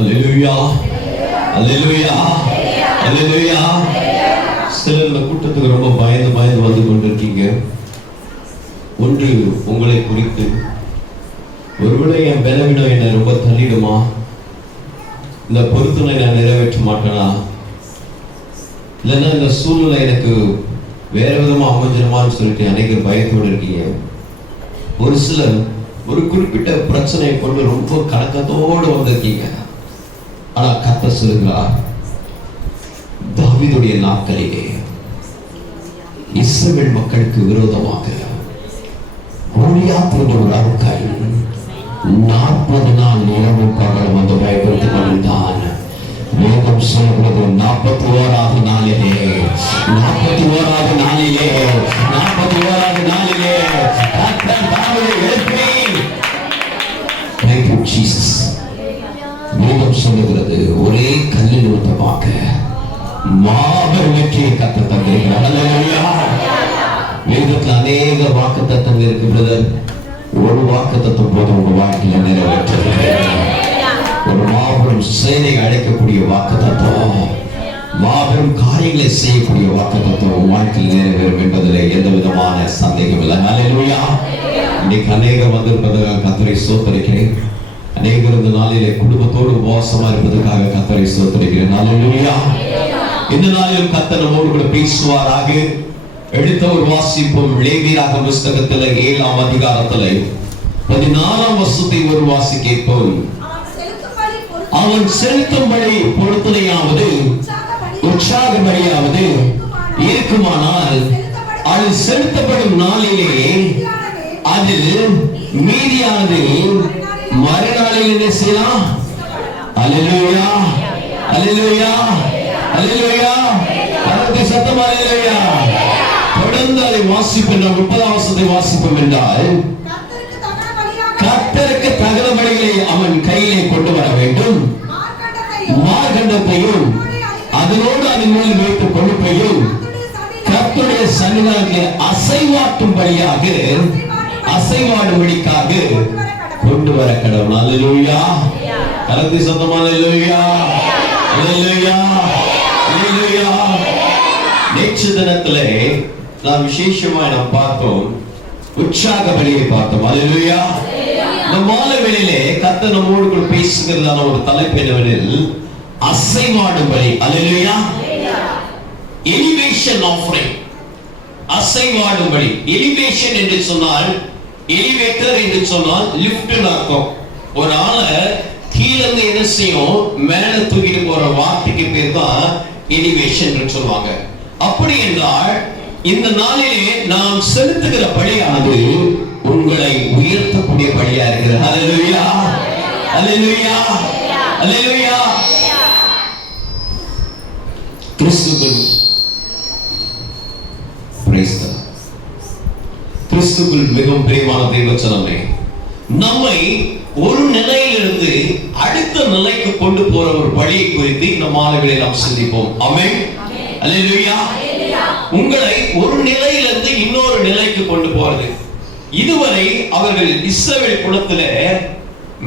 அல்லேலூயா, அல்லேலூயா, அல்லேலூயா. சிலர் இந்த கூட்டத்துக்கு ரொம்ப பயந்து பயந்து வந்து கொண்டிருக்கீங்க. ஒன்று உங்களை குறித்து, ஒருவேளை என் பலவீனம் என்னை ரொம்ப தள்ளிடுமா, இந்த பொருத்தனை நான் நிறைவேற்ற மாட்டேனா, இல்லைன்னா இந்த சூழ்நிலை எனக்கு வேற விதமா அமைஞ்சிருமான்னு சொல்லிட்டு அனைவரும் பயத்தோடு இருக்கீங்க. ஒரு சிலர் ஒரு குறிப்பிட்ட பிரச்சனையை கொண்டு ரொம்ப கலக்கத்தோடு வந்திருக்கீங்க. ஆனா கர்த்தர் சொல்லுகிறார், தாவீதுடைய நாட்களிலே இஸ்ரவேல் மக்களுக்கு விரோதமாக கோலியாத் என்ற ஒரு அரக்கன் 40 நாள் இரவும் பகலும் வந்து பயப்படுத்திக் கொண்டிருந்தான். வேதம் சொல்கிறது 41வது நாளிலே 41வது நாளிலே கர்த்தர் தாவீதை எழுப்பி, Thank you Jesus. வேதம் சொல்லுகிறது ஒரே கல்லு நிமித்தமாக மாபெரும் வெற்றியை கர்த்தர் தந்திருக்கிறார். அல்லேலூயா. வேதத்தில் அநேக வாக்குத்தத்தங்கள் இருக்கு பிரதர். ஒரு வாக்குத்தத்தம் போது உங்க வாழ்க்கையில நிறைவேற்றது. ஒரு மாபெரும் சேனை அழைக்கக்கூடிய வாக்குத்தத்தம், மாபெரும் காரியங்களை செய்யக்கூடிய வாக்குத்தத்தம் வாழ்க்கையில் நிறைவேறும் என்பதில் எந்த விதமான சந்தேகம் இல்லை. அல்லேலூயா. இன்னைக்கு அநேகம் வந்திருப்பதற்காக கர்த்தரை ஸ்தோத்திரிக்கிறேன். அநேகர் இந்த நாளிலே குடும்பத்தோடு உபவாசமா இருப்பதற்காக கர்த்தரை ஸ்தோத்திரிக்கிறேன். அல்லேலூயா. இந்த நாளிலும் கர்த்தர் நம்மோடு கூட பேசுவாராக. எடுத்த ஒரு வாசிப்போம். லேவியராகம புஸ்தகத்தில் 7ஆம் அதிகாரத்தில் 14ஆம் வசனத்தை ஒரு வாசி கேட்போம். அவன் செலுத்தும்படி பொருத்தனையாவது உற்சாக பலியாவது இருக்குமானால் அது செலுத்தப்படும் நாளிலே அதில் மீதியானது மறுநாளில் என்ன செய்யலாம்? அல்லேலூயா, அல்லேலூயா, அல்லேலூயா. அதற்கு சத்தம் அல்லேலூயா. தொடர்ந்து அதை வாசிப்போம். 30ஆம் வசனத்தை வாசிப்போம் என்றால், கர்த்தருக்கு தகன பலிகளை அவன் கையிலே கொண்டு வர வேண்டும். மார்க்கண்டத்தையும் அதனோடு அதன் மேல் வைத்து கொழுப்பையும் கர்த்தருடைய சன்னிதானத்திலே அசைவாட்டும்படியாக அசைவாடும்படிக்காக கொண்டு வர கடவுள். அல்லேலூயா. கரத்தை சத்தம் அல்லேலூயா, அல்லேலூயா, அல்லேலூயா. நேற்று தினத்திலே நாம் விசேஷமா நாம் பார்த்தோம், உற்சாக பலியை பார்த்தோம். அல்லேலூயா. இந்த மாலை வேளையிலே கர்த்தர் நம்மோடு கூட பேசுகிறதான ஒரு தலைப்பு என்னவெனில் அசைவாடும் பலி. அல்லேலூயா. எலிவேஷன் ஆஃபரிங், அசைவாடும் பலி. எலிவேஷன் என்று சொன்னால், எலிவேட்டர் என்று சொன்னால் லிஃப்ட் அர்த்தம். ஒரு ஆளை கீழ இருந்து என்ன செய்யும், மேல தூக்கிட்டு போற வார்த்தைக்கு பேர் தான் எலிவேஷன் என்று சொல்லுவாங்க. அப்படி என்றால் இந்த நாளிலே நாம் செலுத்துகிற பலியானது உங்களை உயர்த்தக்கூடிய பலியா இருக்கிறது. அல்லேலூயா, அல்லேலூயா, அல்லேலூயா. கிறிஸ்துவுக்குள் பிரைஸ் தி லார்ட். கிறிஸ்துவுக்குள் மிகவும் பிரியமான தேவச்சனமே, நம்மை ஒரு நிலையிலிருந்து அடுத்த நிலைக்கு கொண்டு போற ஒரு பலியை குறித்து இந்த மாலைகளை நாம் சிந்திப்போம். ஆமென், அல்லேலூயா. உங்களை ஒரு நிலையிலிருந்து இன்னொரு நிலைக்கு கொண்டு போறது. இதுவரை அவர்கள் இஸ்ரவேல் குலத்திலே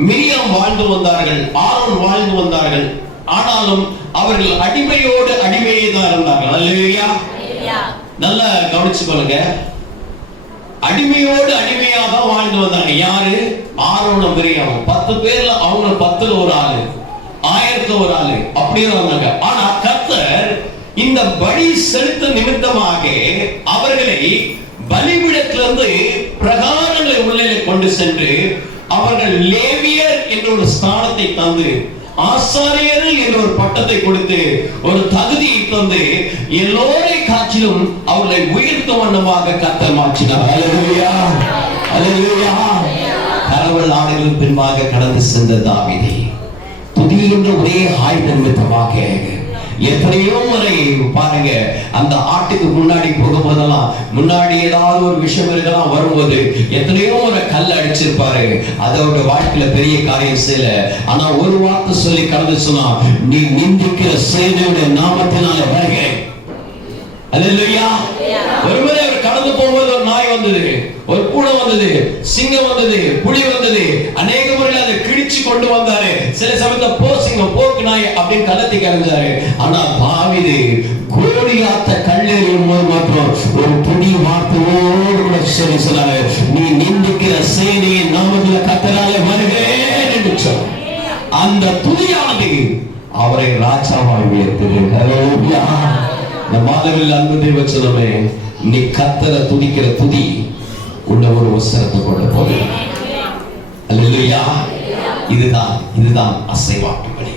மிரியாம் வாழ்ந்து வந்தார்கள், ஆரோன் வாழ்ந்து வந்தார்கள். ஆனாலும் அவர்கள் அடிமையோடு அடிமையே தான் இருந்தார்கள். அல்லேலூயா. நல்லா கவனிச்சுக்கொள்ளுங்க. அடிமையோடு அடிமையா தான் வாழ்ந்து வந்தாங்க. யாரு? ஆரோனும் மிரியாமும். 10 பேர்ல அவங்க 10ல ஒரு ஆளு, 1000ல ஒரு ஆளு, அப்படியே வந்தாங்க. ஆனா கர்த்தர் இந்த பலி செலுத்த நிமித்தமாக அவர்களை பலிபீடத்திலிருந்து பிரகாரங்களை உள்ளே கொண்டு சென்று அவர்கள் லேவியர் என்ற ஒரு ஸ்தானத்தை தந்து, ஆசாரியர் என்ற ஒரு பட்டத்தை கொடுத்து, ஒரு தகுதியை தந்து, எல்லோரை காற்றிலும் அவர்களை உயர்த்தும் வண்ணமாக கர்த்தர் மாற்றினார். அல்லேலூயா, அல்லேலூயா. கரவல் ஆடைகளும் பின்பாக கடந்து சென்ற தாவீதை துதிக்கின்ற ஒரே ஆயுத நிமித்தமாக எத்தனையோ முறை பாருங்க, அந்த ஆட்டுக்கு முன்னாடி போகும்போதெல்லாம் முன்னாடி ஏதாவது ஒரு விஷயம் இருக்கலாம், வரும்போது எத்தனையோ ஒரு கல் அடிச்சிருப்பாரு. அதோட வாழ்க்கையில பெரிய காரியம் செய்யல. ஆனா ஒரு வார்த்தை சொல்லி கடந்து சொன்னா, நீ நிந்திக்கிற சேனையுடைய நாமத்தினால வருகிறேன். அல்லேலூயா. ஒருமுறை அவர் கடந்து போகும்போது ஒரு நாய் வந்தது, ஒரு பூனை வந்தது, சிங்கம் வந்தது, புலி வந்தது. அநேக முறையில் அதை கிழிச்சு கொண்டு வந்தாரு. சில சமயத்துல போ சிங்கம் போக்கு நாய் அப்படின்னு கலத்தி கலந்தாரு. ஆனா தாவீது கோலியாத்த கல்லெறியும் போது மாத்திரம் ஒரு துணி வார்த்தையோடு கூட சரி சொன்னாரு, நீ நிந்திக்கிற சேனையின் நாமத்துல கர்த்தராலே வருகிறேன் என்று சொன்னார். அந்த துதியானது அவரை ராஜாவாய் உயர்த்தது. ஹல்லேலூயா. இந்த மாதவில் அன்பு தேவ சொன்னமே, நீ கர்த்தரை துதிக்கிற துதி உள்ள ஒரு வசனத்தை கொண்டு போகுது. அல்லேலூயா. இதுதான் அசைவாட்டு பலி.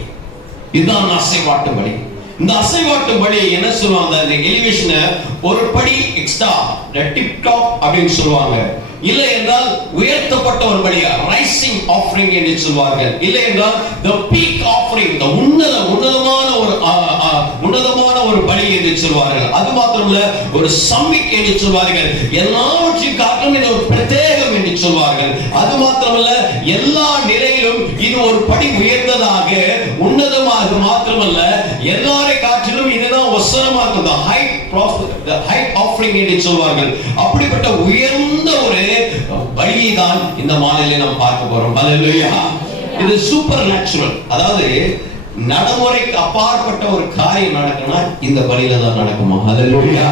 இதுதான் அசைவாட்டு பலி. இந்த அசைவாட்டு பலி என்ன சொல்லுவாங்க, அந்த எலிவேஷனை ஒரு படி எக்ஸ்ட்ரா டிப் டாப் அப்படின்னு சொல்லுவாங்க. இல்லை என்றால் உயர்த்தப்பட்ட ஒரு பலி, ரைசிங் ஆஃபரிங் என்று சொல்வார்கள். இல்லை என்றால் the peak offering, the உன்னதமான ஒரு பலி என்று சொல்வார்கள். அது மாத்திரமல்ல, ஒரு சம்மிட் என்று சொல்வார்கள். எல்லாவற்றையும் காட்டிலும் இது ஒரு பிரத்யேகம் என்று சொல்வார்கள். அது மாத்திரமல்ல, எல்லா நிலையிலும் இது ஒரு படி உயர்ந்ததாக உன்னதமாக மாத்திரமல்ல, எல்லாரை காட்டிலும் இதுதான் வசனமாக the height offering என்று சொல்வார்கள். அப்படிப்பட்ட உயர்ந்த ஒரு பலியை தான் இந்த மாலையிலே நாம் பார்க்க போறோம். ஹல்லேலூயா. இது சூப்பர் நேச்சுரல், அதாவது நடைமுறைக்கு அப்பாற்பட்ட ஒரு காரியம் நடக்கும்னா இந்த பலியில தான் நடக்குமா? ஹல்லேலூயா.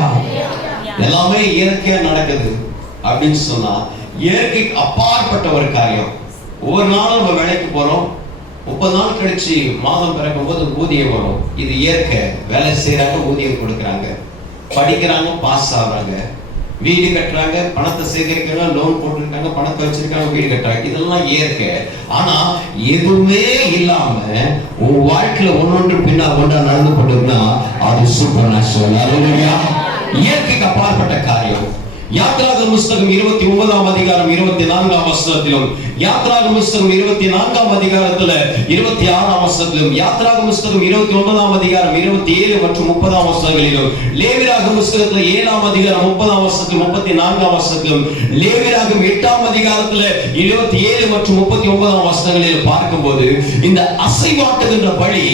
எல்லாமே இயற்கையா நடக்குது அப்படின்னு சொன்னா இயற்கைக்கு அப்பாற்பட்ட ஒரு காரியம். ஒவ்வொரு நாளும் நம்ம வேலைக்கு போறோம், 30 நாள் கழிச்சு மாதம் பிறக்கும் போது ஊதியம் வரும். இது இயற்கை. வேலை செய்யறாங்க, ஊதியம் கொடுக்கறாங்க, படிக்கிறாங்க, பாஸ் ஆகுறாங்க, வீடு கட்டுறாங்க, பணத்தை சேகரிக்கிறாங்க, லோன் போட்டுருக்காங்க, பணத்தை வச்சிருக்காங்க, வீடு கட்டுறாங்க. இதெல்லாம் இயற்கை. ஆனா எதுவுமே இல்லாம உன் வாழ்க்கையில ஒன்னொன்று பின்னால் ஒன்றா நடந்து கொண்டிருந்தா அது சூப்பர் நேச்சுரல். அல்லேலூயா. இயற்கைக்கு அப்பாற்பட்ட காரியம். யாத்ராகம புத்தகம் 29ஆம் அதிகாரம் 24ஆம் வசனத்திலும், யாத்ராகம புத்தகம் 24ஆம் அதிகாரத்துல 26ஆம் வசனத்திலும், யாத்ராகம புத்தகம் 29ஆம் அதிகாரம் 27 மற்றும் 30ஆம் வசனங்களிலும், லேவியராகம புத்தகத்துல 7ஆம் அதிகாரம் 30ஆம் வசனத்திலும் 34ஆம் வசனத்திலும், லேவியராகம 8ஆம் அதிகாரத்துல 27 மற்றும் 39ஆம் வசனங்களில் பார்க்கும்போது இந்த அசைவாட்டுகின்ற பலி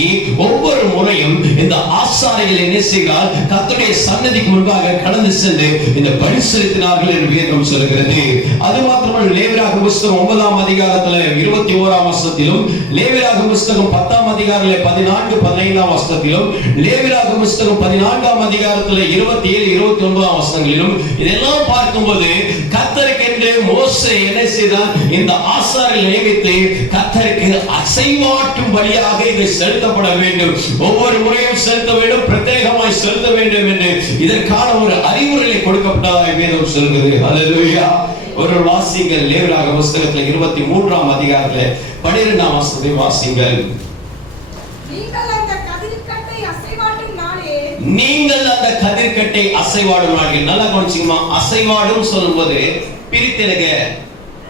ஒவ்வொரு முறையும் இந்த ஆசாரியர்கள் என்ன செய்கிறார், கர்த்தருடைய சன்னதிக்கு முன்பாக கடந்து சென்று இந்த பலி செலுத்தினார்கள் என்று வேதம் சொல்கிறது. அது மாத்திரமல்ல, லேவியராகம புத்தகம் 9ஆம் அதிகாரத்துல 21ஆம் வசனத்திலும், லேவியராகம புத்தகம் 10ஆம் அதிகாரத்துல 14 15ஆம் வசனத்திலும், லேவியராகம புத்தகம் 14ஆம் அதிகாரத்துல 27 29ஆம் வசனங்களிலும் இதெல்லாம் பார்க்கும்போது கர்த்தருக்கென்று மோசே என்ன செய்தான், இந்த ஆசாரியரை நியமித்து கர்த்தருக்கு அசைவாட்டும் பலியாக இது செலுத்தப்பட வேண்டும், ஒவ்வொரு முறையும் செலுத்த வேண்டும், பிரத்யேகமாய் செலுத்த வேண்டும் என்று இதற்கான ஒரு அறிவுரை கொடுக்கப்பட்டதாக வேதம் சொல்கிறது. ஹல்லேலூயா. ஒரு வாசிங்கள் லேவியராகம புத்தகத்துல 23ஆம் அதிகாரத்துல 12ஆம் வசனத்தை வாசிங்கள். நீங்கள் அந்த கதிர்க்கட்டை அசைவாடும் நாளில், நல்லா கவனிச்சுக்கமா, அசைவாடும் சொல்லும்போது பிரித்தெடுங்க,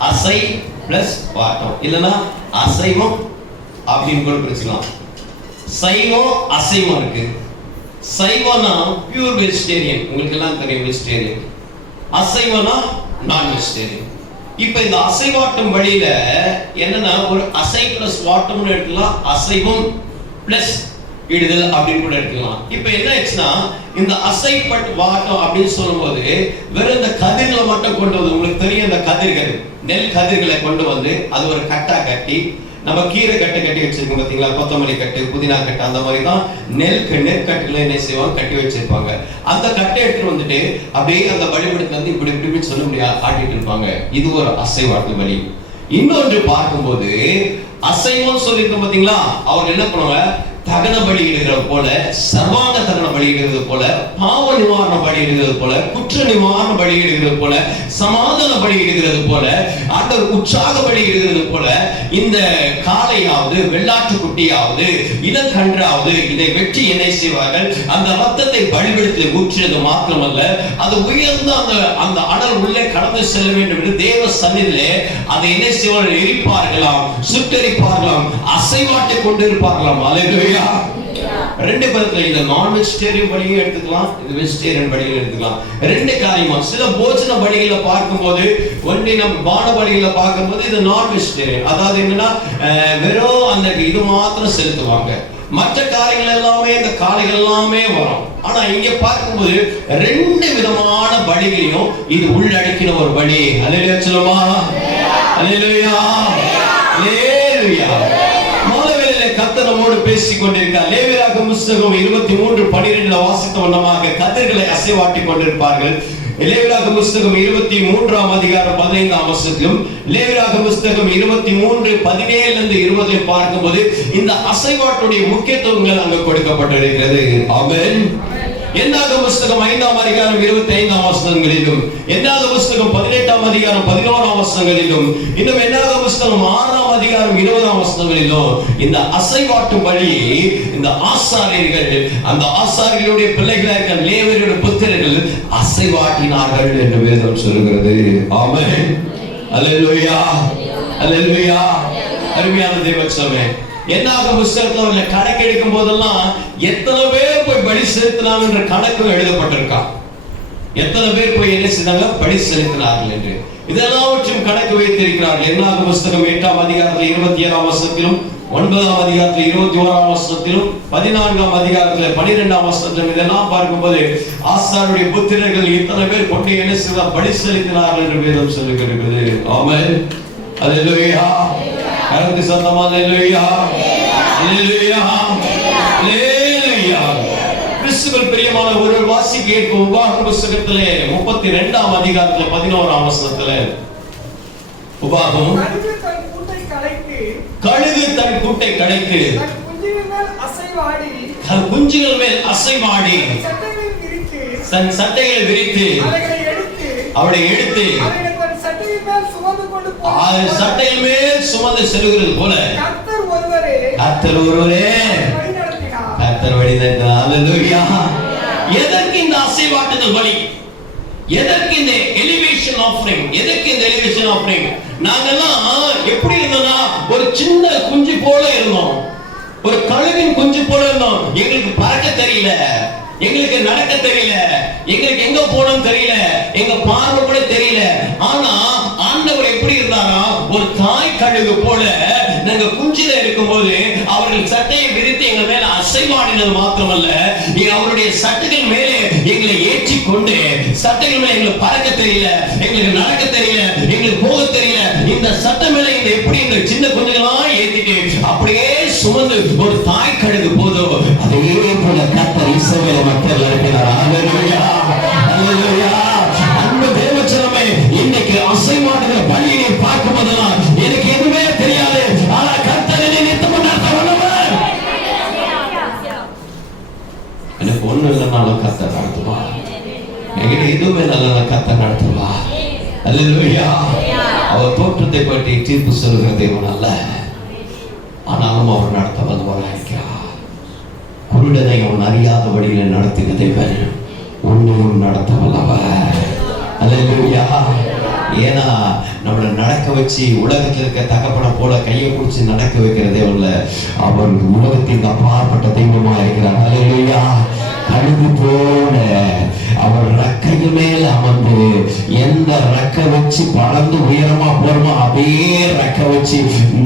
அசை பிளஸ் வாட்டம், இல்லனா அசைவம் அப்படின்னு கூட பிரிச்சுக்கலாம். சைவம் அசைவம் இருக்கு. சைவம்னா பியூர் வெஜிடேரியன், உங்களுக்கு எல்லாம் தெரியும் வெஜிடேரியன். அசைவம்னா நான் வெஜிடேரியன். இப்ப இந்த அசைவாட்டும் வழியில என்னன்னா ஒரு அசை பிளஸ் வாட்டம்னு எடுக்கலாம், அசைவம் பிளஸ் இடுதல் அப்படின்னு கூட எடுக்கலாம். இப்ப என்ன ஆச்சுன்னா இந்த அசைப்பட் வாட்டம் அப்படின்னு சொல்லும்போது வெறும் இந்த கதிர்களை மட்டும் கொண்டு வந்து, உங்களுக்கு தெரியும் இந்த கதிர்கள், நெல் கதிர்களை கொண்டு வந்து அது ஒரு கட்டா கட்டி, நம்ம கீரை கட்டு கட்டி வச்சிருக்கோம் பாத்தீங்களா, கொத்தமல்லி கட்டு, புதினா கட்டு, அந்த மாதிரி தான் நெற்கட்டுகளை என்ன செய்வாங்க, கட்டி வச்சிருப்பாங்க. அந்த கட்டை எடுத்துட்டு வந்துட்டு அப்படியே அந்த பலிபீடத்துல வந்து இப்படி இப்படி சொல்ல முடியாது ஆட்டிட்டு இருப்பாங்க. இது ஒரு அசைவாட்டு பலி. இன்னொன்று பார்க்கும்போது அசைவம் சொல்லியிருக்கோம் பாத்தீங்களா, அவங்க என்ன பண்ணுவாங்க, தகன பலியிடுகிற போல, சர்வாங்க தகன பலியிடுகிறது போல, பாவ நிவாரண பலியிடுகிறது போல, குற்ற நிவாரண பலியிடுகிறது போல, சமாதான பலியிடுகிறது போல, ஆண்டவர் உற்சாக பலியிடுகிறது போல, இந்த காளையாவது வெள்ளாட்டு குட்டியாவது இளங்கன்றாவது இதை வெற்றி என்ன செய்வார்கள், அந்த ரத்தத்தை பலிபீடத்தில் ஊற்றியது மாத்திரமல்ல, அது உயர்ந்த அந்த அனல் உள்ளே கடந்து செல்ல வேண்டும் என்று தேவ சந்நிதியிலே அதை என்ன செய்வார்கள், எரிப்பார்களாம், சுட்டெரிப்பார்களாம், அசைவாட்டை கொண்டிருப்பார்களாம். அல்லேலூயா. ரெண்டு பதத்துல இந்த நான் வெஜிடேரியன் பலியை எடுத்துக்கலாம், இது வெஜிடேரியன் பலியை எடுத்துக்கலாம். ரெண்டு காரியமா சில போஜன பலிகளை பார்க்கும்போது, ஒன்றை நம்ம பான பலிகளை பார்க்கும்போது இது நான் வெஜிடேரியன், அதாவது என்னன்னா வெறும் அந்த இது மாத்திரம் செலுத்துவாங்க. மற்ற காரியங்கள் எல்லாமே இந்த காளைகள் எல்லாமே வரும். ஆனா இங்க பார்க்கும்போது ரெண்டு விதமான பலிகளையும் இது உள்ளடக்கின ஒரு பலி. அல்லேலூயா சொல்லுமா, அல்லேலூயா, அல்லேலூயா. மாலவேளையிலே கர்த்தர் நம்மோடு பேசிக் கொண்டிருக்கிறார். லேவியராகமம் புத்தகம் 23:12 வாசித்த வண்ணமாக கதிர்களை அசைவாட்டி கொண்டிருப்பார்கள். லேவியராகமம் புத்தகம் 23ஆம் அதிகாரம் 15ஆம் வசனத்திலும் லேவியராகமம் புத்தகம் 23:17 20 பார்க்கும்போது இந்த அசைவாட்டுடைய முக்கியத்துவங்கள் அங்கு கொடுக்கப்பட்டிருக்கிறது. ஆமென். என்னாகமம் புத்தகம் 5ஆம் அதிகாரம் 25ஆம் வசனங்களிலும், என்னாகமம் புத்தகம் 18ஆம் அதிகாரம் 11ஆம் வசனங்களிலும், இன்னும் என்னாகமம் புத்தகம் 6ஆம் அதிகாரம் 20ஆம் வசனங்களிலும் இந்த அசைவாட்டு பலியை இந்த ஆசாரியர்கள், அந்த ஆசாரியர்களுடைய பிள்ளைகளாக இருக்கிற லேவியருடைய புத்திரர்கள் அசைவாட்டினார்கள் என்று வேதம் சொல்கிறது. ஆமென். அல்லேலூயா, அல்லேலூயா. அருமையான தேவச்சமே, என்னாகமம் புத்தகத்துல கணக்கெடுக்கும் போதெல்லாம் எத்தனை பேர் போய் பலி செலுத்தினாங்க கணக்கு எழுதப்பட்டிருக்கா. எத்தனை பேர் போய் என்ன செய்தாங்க, பலி செலுத்தினார்கள் என்று இதெல்லாவற்றையும் கணக்கு வைத்திருக்கிறார்கள். என்னாகமம் புத்தகம் 8ஆம் அதிகாரத்தில் 27ஆம் வசனத்திலும், 9ஆம் அதிகாரத்தில் 21ஆம் வசனத்திலும், 14ஆம் அதிகாரத்தில் 12ஆம் வசனத்திலும் இதெல்லாம் பார்க்கும்போது ஆசாரியருடைய புத்திரர்கள் இத்தனை பேர் கொண்டு என்ன செய்த பலி செலுத்தினார்கள் என்று வேதம் சொல்லுகிறது. ஆமென். அல்லேலூயா. கர்த்தருக்கு சத்தமா அல்லேலூயா, அல்லேலூயா, அல்லேலூயா. கிறிஸ்துவில் பிரியமான ஒரு வாசி கேட்கும் உபாகம புத்தகத்திலே 32ஆம் அதிகாரத்திலே 11ஆம் வசனத்திலே உபாகமம், கழுகு தன் கூட்டை கலைத்து குஞ்சுகள் மேல் அசைவாடி தன் சட்டைகளை விரித்து அவளை எடுத்து சட்டையின் மேல் சுமந்து செல்கிறது போல கர்த்தர் ஒருவரே கர்த்தர் வழிநடத்தினார். அல்லேலூயா. எதற்கு இந்த அசைவாட்டுதல் பலி? எதற்கு இந்த எலிவேஷன் ஆஃபரிங்? எதற்கு இந்த எலிவேஷன் ஆஃபரிங்? நாங்கெல்லாம் எப்படி இருந்தோம்னா ஒரு சின்ன குஞ்சு போல இருந்தோம், ஒரு கழுகின் குஞ்சு போல இருந்தோம். எங்களுக்கு பறக்க தெரியல, எங்களுக்கு நடக்க தெரியல, எங்களுக்கு எங்க போனோம் தெரியல, எங்க பார்வை கூட தெரியல. ஆனா ஆண்டவர் எப்படி இருந்தாரா, ஒரு தாய் கழுகு போல நாங்க குஞ்சில இருக்கும்போது அவர்கள் சட்டையை விரித்து எங்க மேல அசைவாடினது மாத்திரமல்ல, அவருடைய சட்டைகள் மேலே எங்களை ஏற்றி கொண்டு சட்டைகள் மேல எங்களுக்கு பறக்க தெரியல, எங்களுக்கு நடக்க தெரியல, எங்களுக்கு போக தெரியல. இந்த சட்டை மேல இந்த எப்படி இந்த சின்ன குஞ்சுகளெல்லாம் ஏத்திட்டு அப்படியே சுமந்து ஒரு தாய் கழுகு போதும், அதே போல கர்த்தர் இஸ்ரவேல் மக்கள் இருக்கிறார். அல்லேலூயா, அல்லேலூயா. அன்பு தேவச்சனமே, இன்னைக்கு அசைவாடுகிற பலியை பார்க்கும் போதெல்லாம் எனக்கு எதுவுமே தெரியாது, ஆனா கர்த்தர் என்னை நித்தமும் நடத்த வல்லவர். எனக்கு ஒண்ணு இல்லைனாலும் கர்த்தர் நடத்துவா, என்கிட்ட எதுவுமே நல்ல கர்த்தர் நடத்துவா. அல்லேலூயா. அவர் தோற்றத்தை பற்றி தீர்ப்பு சொல்லுகிற தேவன் அல்ல, ஆனாலும் அவர் நடத்த வல்லவராக இருக்கிறார். குருடனை அவன் அறியாத வழியில நடத்தின தேவன் உன்னையும் நடத்த வல்லவர். அல்லேலூயா. ஏன்னா நம்மளை நடக்க வச்சு உலகத்தில் இருக்க தகப்பனை போல கையை பிடிச்சி நடக்க வைக்கிற தேவன்ல, அவர் உலகத்தின் அப்பாற்பட்ட தெய்வமா இருக்கிறார். அல்லேலூயா. கழுகு போல அவர் ரெக்கையின் மேல அமர்ந்து எந்த ரெக்கை வச்சு பறந்து உயரமா போறோமோ அதே ரெக்கை வச்சு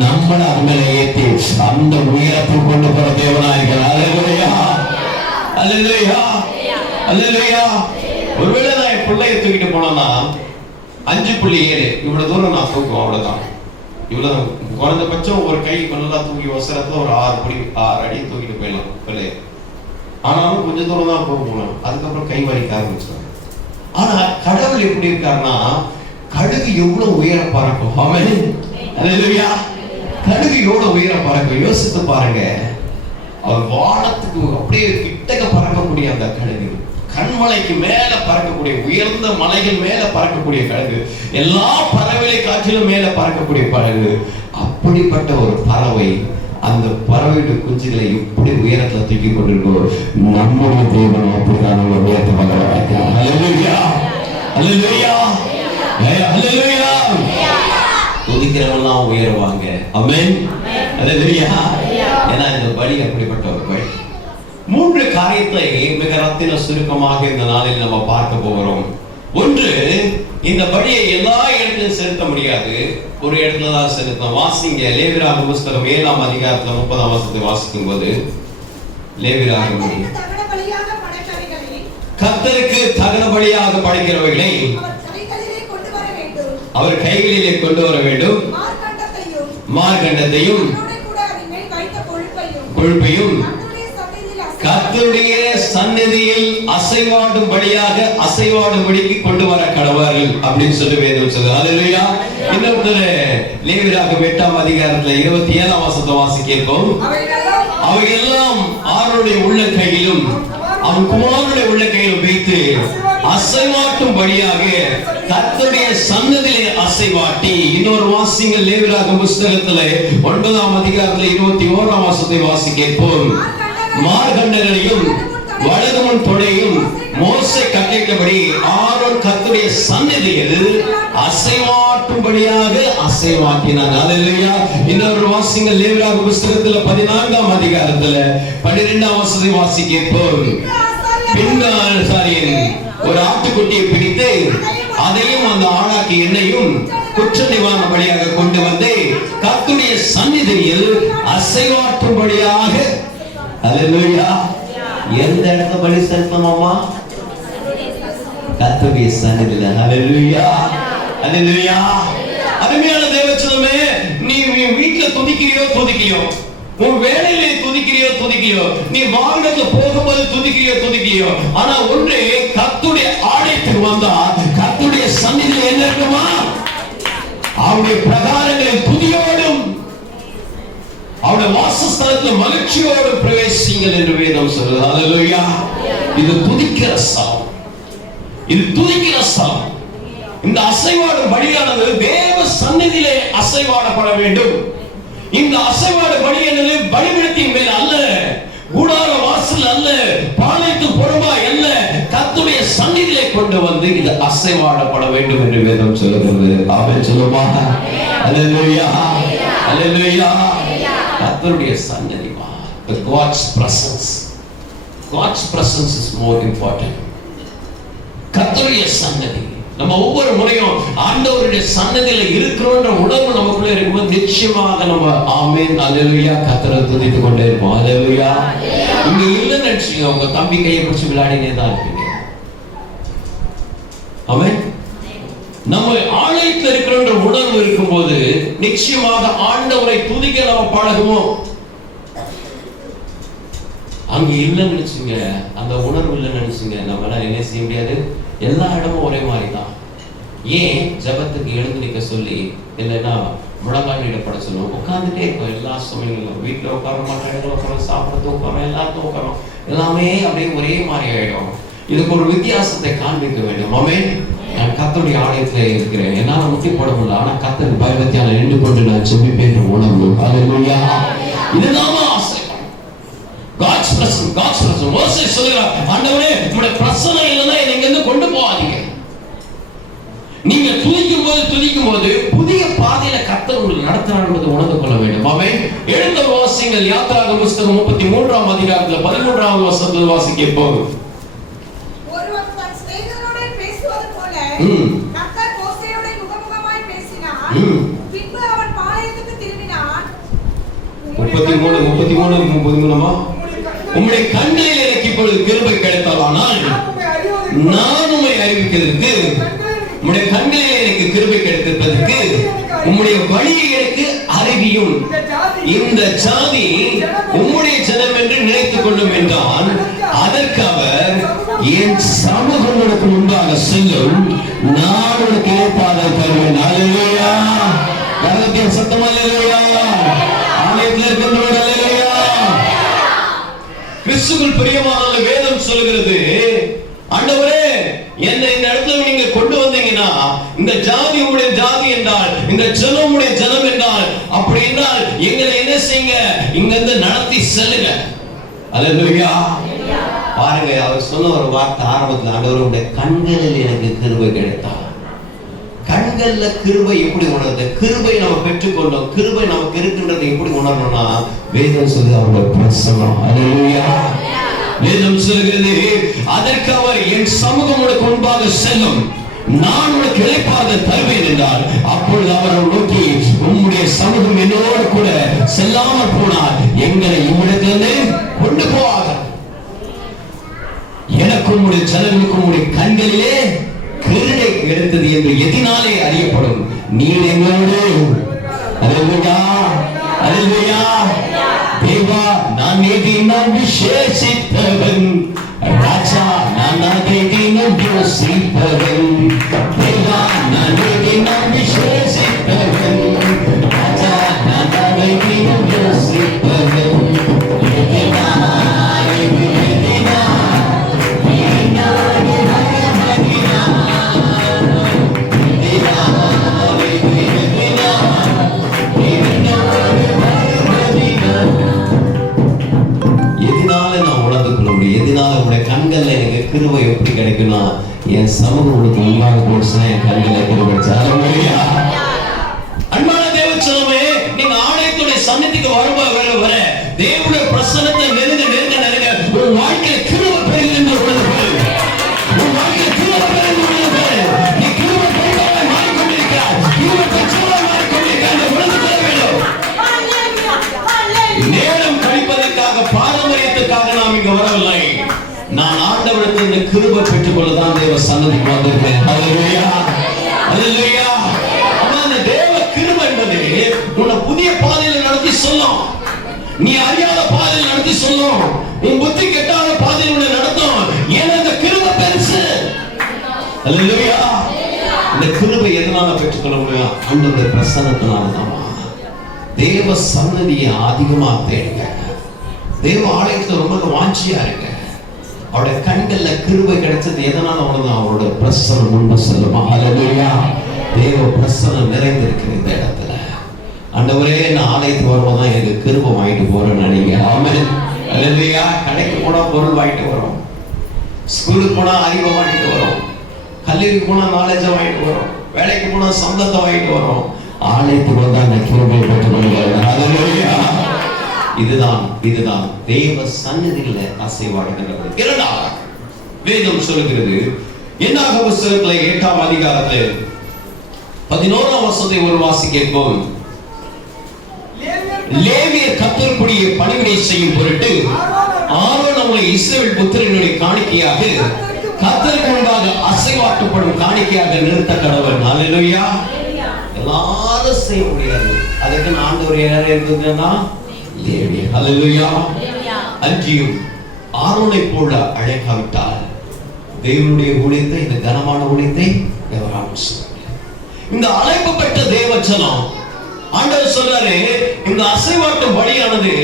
நம்மள அது மேல ஏத்தி அந்த உயரத்தை கொண்டு போற தேவனா இருக்கிறார். அல்லேலூயா, அல்லேலூயா, அல்லேலூயா. ஒருவேளை நான் என் பிள்ளையை தூக்கிட்டு போனோம்னா 5.7 இவ்வளவு தூரம் நான் தூக்குவோம், அவ்வளவுதான். இவ்வளவு குறைந்தபட்சம் ஒரு கை நல்லா தூக்கி வசரத்துல ஒரு 6 அடி தூக்கிட்டு போயிடலாம் பிள்ளைய. ஆனாலும் கொஞ்சம் தூரம் தான் போகணும், அதுக்கப்புறம் கை வலிக்க ஆரம்பிச்சிடும். ஆனா கடவுள் எப்படி இருக்காருன்னா, கழுகு எவ்வளவு உயர பறக்கும். ஆமென், அல்லேலூயா. கழுகு எவ்வளவு உயர பறக்கும் யோசித்து பாருங்க. அவர் வானத்துக்கு அப்படியே கிட்டக்க பறக்கக்கூடிய அந்த கழுகு, கண்மலைக்கு மேல பறக்கக்கூடிய, உயர்ந்த மலைகள் மேல பறக்கக்கூடிய கழுகு, எல்லா பறவைகளை காற்றிலும் மேல பறக்கக்கூடிய கழுகு. அப்படிப்பட்ட ஒரு பறவை அந்த பறவையுடைய குஞ்சுகளை எப்படி உயரத்துல தூக்கி கொண்டிருக்கோம், நம்முடைய தேவன் அப்படிதான் நம்ம உயர்த்த வல்லவராகிறார். அல்லேலூயா, அல்லேலூயா, அல்லேலூயா. துதிக்கிறவெல்லாம் உயர்வாங்க. ஆமென், அல்லேலூயா. ஏன்னா இந்த பலி அப்படிப்பட்ட ஒரு பலி. 3 காரியத்தை மிக ரத்தின சுருக்கமாக இந்த நாளில் நம்ம பார்க்க போகிறோம். ஒன்று, இந்த பலியை எல்லா இடத்திலும் செலுத்த முடியாது, ஒரு இடத்துல தான் செலுத்தணும். வாசிங்க லேவியராகமம் புத்தகம் 7ஆம் அதிகாரத்துல 30ஆம் வசனத்தை வாசிக்கும் போது, லேவியராகமம். கர்த்தருக்கு தகன பலியாக படைக்கிறவைகளை அவர் கைகளிலே கொண்டு வர வேண்டும். மார்க்கண்டத்தையும் கொழுப்பையும் கர்த்தருடைய சந்நிதியில் அசைவாடும்படிக்கு கொண்டு வர கடவார்கள் அப்படின்னு சொல்லி வேதம் சொல்லுது. அல்லேலூயா. இன்னொரு லேவியராகமம் 8ஆம் அதிகாரத்துல 27ஆம் வசனத்தை வாசிக்கிறோம். அவையெல்லாம் ஆரோனுடைய உள்ள கையிலும் அவன் குமாரனுடைய உள்ள கையிலும் வைத்து அசைவாட்டும்படியாக கர்த்தருடைய சன்னதியிலே அசைவாட்டி. இன்னொரு வாசிங்க லேவியராகமம் புத்தகத்துல 9ஆம் அதிகாரத்துல 21ஆம் வசனத்தை வாசிக்கிறோம். மார்க்கண்டங்களையும் வலதுமுன் தொடையும் மோசே கட்டளையிட்டபடி ஆரோன் கர்த்தருடைய சந்நிதியில் அசைவாட்டும்படியாக அசைவாட்டினார். அல்லேலூயா. இன்னொரு வாசிங்க லேவியராகமம் புத்தகத்துல 14ஆம் அதிகாரத்துல 12ஆம் வசனத்தை வாசிக்கிறோம். ஒரு ஆட்டுக்குட்டியை பிடித்து அதையும் அந்த ஆளாக்கி எண்ணெயும் குற்ற நிவாரண பலியாக கொண்டு வந்து கர்த்தருடைய சந்நிதியில் அசைவாட்டும்படியாக. அல்லேலூயா. எந்த இடத்துல பலி செலுத்தணுமா? கர்த்தருடைய சந்நிதியில. அல்லேலூயா. அல்லேலூயா. அருமையான தேவச்சனமே, நீ வீட்டுல துதிக்கிறியோ, உன் வேலையிலே துதிக்கிறியோ, நீ வாகனத்துல போகும்போது துதிக்கிறியோ, ஆனா ஒன்று கர்த்தருடைய ஆலயத்துக்கு வந்தா கர்த்தருடைய சந்நிதியில என்ன இருக்குமா? அவருடைய பிரகாரங்களில் துதியோடும் அவருடைய வாசஸ்தலத்தில் மகிழ்ச்சியோடு பிரவேசிங்கள் என்று வேதம் சொல்லுது. அல்லேலூயா. இது துதிக்கிற ஸ்தலம். இந்த அசைவாடும் பலியானது தேவ சந்நிதியிலே அசைவாடப்பட வேண்டும். இந்த அசைவாடு பலி என்பது பலிபீடத்தின் மேல் அல்ல, கூடார வாசல் அல்ல, பாளையத்து புறம்பாய் அல்ல, கர்த்தருடைய சந்நிதியிலே கொண்டு வந்து இது அசைவாடப்பட வேண்டும் என்று வேதம் சொல்லுகிறது. ஆமென் சொல்லுமா? அல்லேலூயா. அல்லேலூயா. கர்த்தருடைய சந்நிதி, God's presence is more important. கர்த்தருடைய சந்நிதி. நம்ம ஒவ்வொரு முறையும் ஆண்டவருடைய சன்னதியில இருக்கிறோன்ற உணர்வு நமக்குள்ள இருக்கும்போது நிச்சயமாக நம்ம ஆமென் அல்லேலூயா கர்த்தரை துதித்துக் கொண்டே இருப்போம். அல்லேலூயா. இங்க இல்லைன்னு நினைச்சீங்க, உங்க தம்பி கையை பிடிச்சு விளையாடினே தான் இருப்பீங்க. ஆமென். நம்ம ஆலயத்தில் இருக்கிறோன்ற உணர்வு இருக்கும்போது நிச்சயமாக ஆண்டவரை துதிக்க நம்ம பழகுவோம். அங்க இல்லைன்னு நினைச்சுங்க, அந்த உணர்வு இல்லைன்னு நினைச்சுங்க, நம்ம என்ன செய்ய முடியாது. எல்லா இடமும் ஒரே மாதிரி தான். ஏன் ஜபத்துக்கு எழுந்து நிற்க சொல்லி இல்லைன்னா முழங்காலிடப்பட சொல்லுவோம். உட்காந்துட்டே இருக்கோம் எல்லா சமயங்களும். வீட்டில் உட்கார மாட்டோம், இடத்துல உட்காரோம், சாப்பிடறது உட்காரோம், எல்லாத்தையும் உட்காரோம், எல்லாமே அப்படியே ஒரே மாதிரி ஆயிடும். இதுக்கு ஒரு வித்தியாசத்தை காண்பிக்க வேண்டும். ஆமென். நான் கர்த்தருடைய ஆலயத்துல இருக்கிறேன், என்னால முக்கிய போட முடியல, ஆனா கர்த்தர் பயபக்தியால நின்று கொண்டு நான் ஜெபிப்பேன் உணர்வு. அல்லேலூயா. இதுதான் ஆசை. God's presence. மோசே சொல்றார், ஆண்டவரே உம்முடைய பிரசன்னம் இல்லைன்னா என்னை இங்கிருந்து கொண்டு போகாதீங்க. நீங்க துதிக்கும் போது புதிய பாதையில கர்த்தர் உங்களை நடத்துறார் என்பதை உணர்ந்து கொள்ள வேண்டும். ஆமென். எழுந்த வாசிங்கள் யாத்திராகமம் புத்தகம் 33ஆம் அதிகாரத்துல 13ஆம் வசனத்தில் வாசிக்க போகும். ஒருவன் தன் சிநேகிதனோடு பேசுவது போல கர்த்தர் மோசேயோடு முகமுகமாய் பேசினார். பின்பு அவன் பாளையத்துக்கு திரும்பினான். 33 உம்முடைய கண்களில் எனக்கு இப்பொழுது கிருபை கிடைத்தால் நான் உம்மை அறிவிக்கிறதுக்கு, உம்முடைய கண்களில் எனக்கு கிருபை கிடைத்திருப்பதற்கு உம்முடைய வழியை எனக்கு அறிவியும். இந்த ஜாதி உம்முடைய ஜனம் என்று நினைத்துக் கொள்ளும் என்றான். அதற்கு அவர், என் சமூகம் உனக்கு முன்பாக செல்லும், நான் உனக்கு ஏற்பாடு தருவேன். அல்லேலூயா. கரத்தின் சத்தம் அல்லேலூயா. ஆலயத்தில் இருக்கின்றவர் அல்லேலூயா. கிறிஸ்துவுக்குள் பிரியமான வேதம் சொல்கிறது, ஆண்டவரே என்னை இந்த இடத்துல நீங்க கொண்டு வந்தீங்கன்னா, இந்த ஜாதி உடைய ஜாதி என்றால், இந்த ஜனம் உடைய ஜனம் என்றால், அப்படி என்றால் எங்களை என்ன செய்யுங்க, இங்க இருந்து நடத்தி செல்லுங்க. அல்லேலூயா. பாருங்க, அவர் சொன்ன ஒரு வார்த்தை ஆரம்பத்தில், ஆண்டவருடைய கண்களில் எனக்கு கிருபை கிடைத்தார். கண்கள்ல கிருபை எப்படி உணர்ந்து, கிருபை நம்ம பெற்றுக்கொண்டோம், கிருபை நமக்கு இருக்கின்றது எப்படி உணரணும்னா வேதம் சொல்லுது, அவருடைய பிரசன்னம். அல்லேலூயா. வேதம் சொல்கிறது, அதற்கு அவர் என் சமூகம் உனக்கு முன்பாக செல்லும், நான் உனக்கு இளைப்பாறுதலை தருவேன் என்றார். அப்பொழுது அவர் நோக்கி, உம்முடைய சமூகம் என்னோடு கூட செல்லாமல் போனார், எங்களை இவ்விடத்திலிருந்து கொண்டு போவார்கள். உனக்கும் உடைய ஜனங்களுக்கும் உடைய கண்களிலே கிருணை எடுத்தது என்று எதினாலே அறியப்படும். நீர் எங்களோடு. அல்லேலூயா, அல்லேலூயா. தேவா, நான் எதினால் விசேஷித்தவன், ராஜா நான் எதினால் யோசிப்பவன். தேவா, நான் எதினால் விசேஷித்தவன், ராஜா நான் எதினால் யோசிப்பவன். கண்கள்ல எனக்கு கிருபை எப்படி கிடைக்கும்னா, என் சமூகம் உங்களுக்கு உண்மையாக போச்சுன்னா என் கண்களை கிருபை. அன்பான தேவச்சனமே, நீங்க ஆலயத்துடைய சன்னதிக்கு வர வர தேவனுடைய பிரசன்னத்தை நெருங்க நெருங்க நெருங்க உன் வாழ்க்கையில கிருபை பெறுகின்ற உள்ளது. உன் வாழ்க்கையில கிருபை பெறுகின்ற நீ கிருபை பெறுகிறவனாய் மாறிக்கொண்டிருக்கிறாய். கிருபை பெற்றவனாய் மாறிக்கொண்டிருக்கிறாய். உணர்ந்து கொள்ள வேண்டும். நேரம் கழிப்பதற்காக, பாரம்பரியத்துக்காக நாம் இங்க வரவில்லை. நான் ஆண்டவரிடத்தில் இந்த கிருபை பெற்றுக் கொள்ளதான் தேவ சன்னதிக்கு வந்திருக்கேன். ஹல்லேலூயா, ஹல்லேலூயா. அந்த தேவ கிருபை என்பது உன்னை புதிய பாதையில நடத்தி சொல்லும். நீ அறியாத பாதையில் நடத்தி சொல்லும். உன் புத்தி கெட்டாத பாதையில் உன்னை நடத்தும். ஏன்னா இந்த கிருபை பெருசு. ஹல்லேலூயா. இந்த கிருபை எதனால பெற்றுக்கொள்ள முடியும்? ஆண்டவருடைய பிரசன்னத்தினாலதான். தேவ சன்னதியை அதிகமா தேடுங்க. தேவ ஆலயத்துல ரொம்ப வாஞ்சியா இருங்க. அவருடைய கண்கள்ல கிருபை கிடைச்சது எதனால? அவருடைய பிரசன்னம் முன்பு செல்லுமா. ஹல்லேலூயா. தேவ பிரசன்னம் நிறைந்திருக்கிற இந்த இடத்துல ஆண்டவரே, நான் ஆலயத்துக்கு வரும்போதுதான் எனக்கு கிருபை வாங்கிட்டு போறேன்னு நினைங்க. ஆமென். ஹல்லேலூயா. கடைக்கு போனா பொருள் வாங்கிட்டு வரோம், ஸ்கூலுக்கு போனா அறிவை வாங்கிட்டு வரோம், கல்லூரிக்கு போனா நாலேஜை வாங்கிட்டு வரோம், வேலைக்கு போனா சம்பளத்தை வாங்கிட்டு வரோம். ஆலயத்துக்கு வந்தா அந்த கிருபை பெற்றுக்கொள்கிறேன். ஹல்லேலூயா. இதுதான் தேவ சந்நிதியில அசைவாடுகிறது. இரண்டாவது வேதம் சொல்லுகிறது, என்னாகம புத்தகத்துல 8ஆம் அதிகாரத்துல 11ஆம் வசனத்தை ஒரு வாசி கேட்போம். லேவியர் கர்த்தருக்குரிய பணிவிடை செய்யும் பொருட்டு ஆரோன் அவனை இஸ்ரவேல் புத்திரனுடைய காணிக்கையாக கர்த்தருக்கு முன்பாக அசைவாட்டப்படும் காணிக்கையாக நிறுத்த கடவன். ஹல்லேலூயா. எல்லாரும் செய்ய முடியாது. அதுக்கு ஆண்டவர் யார் இருக்குதுன்னா லேவியர். ஹல்லேலூயா. அன்றியும் ஆரோனை போல அழைக்காவிட்டால் தேவனுடைய ஊழியத்தை, இந்த கனமான ஊழியத்தை எவராலும் செய்ய முடியாது. இந்த அழைப்பு பெற்ற தேவஜனம் ஆண்டவர் சொல்றாரு, இந்த அசைவாட்டும் பலியானது